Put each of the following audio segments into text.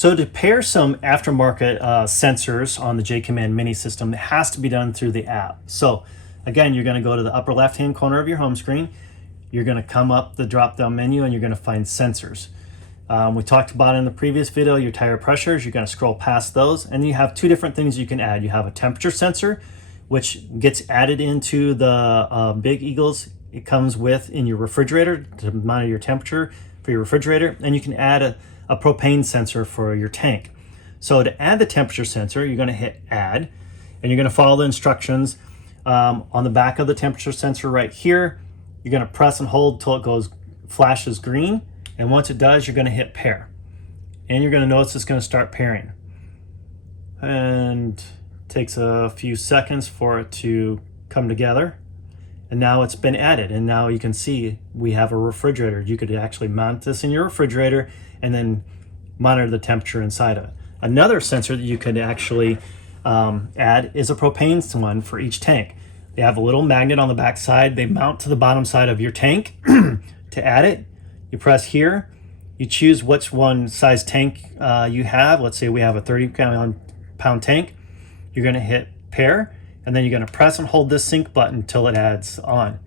So to pair some aftermarket sensors on the JAYCOMMAND mini system, it has to be done through the app. So again, you're going to go to the upper left-hand corner of your home screen. You're going to come up the drop-down menu and you're going to find sensors. We talked about in the previous video, your tire pressures. You're going to scroll past those, and you have two different things you can add. You have a temperature sensor, which gets added into the Big Eagles. It comes with in your refrigerator to monitor your temperature for your refrigerator, and you can add a propane sensor for your tank. So to add the temperature sensor, you're going to hit add, and you're going to follow the instructions on the back of the temperature sensor right here. You're going to press and hold till it flashes green, and once it does, you're going to hit pair, and you're going to notice it's going to start pairing, and it takes a few seconds for it to come together. And now it's been added, and now you can see we have a refrigerator. You could actually mount this in your refrigerator and then monitor the temperature inside of it. Another sensor that you could actually add is a propane one for each tank. They have a little magnet on the back side. They mount to the bottom side of your tank. To add it, you press here. You choose which one size tank you have. Let's say we have a 30-pound tank. You're going to hit pair, and then you're going to press and hold this sync button until it adds on,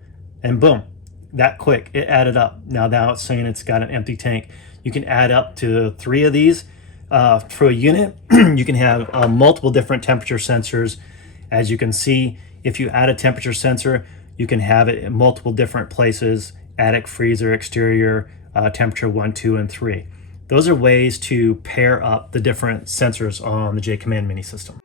and boom, that quick, it added up. Now it's saying it's got an empty tank. You can add up to 3 of these for a unit. You can have multiple different temperature sensors. As you can see, if you add a temperature sensor, you can have it in multiple different places: attic, freezer, exterior, temperature 1, 2, and 3. Those are ways to pair up the different sensors on the JAYCOMMAND mini system.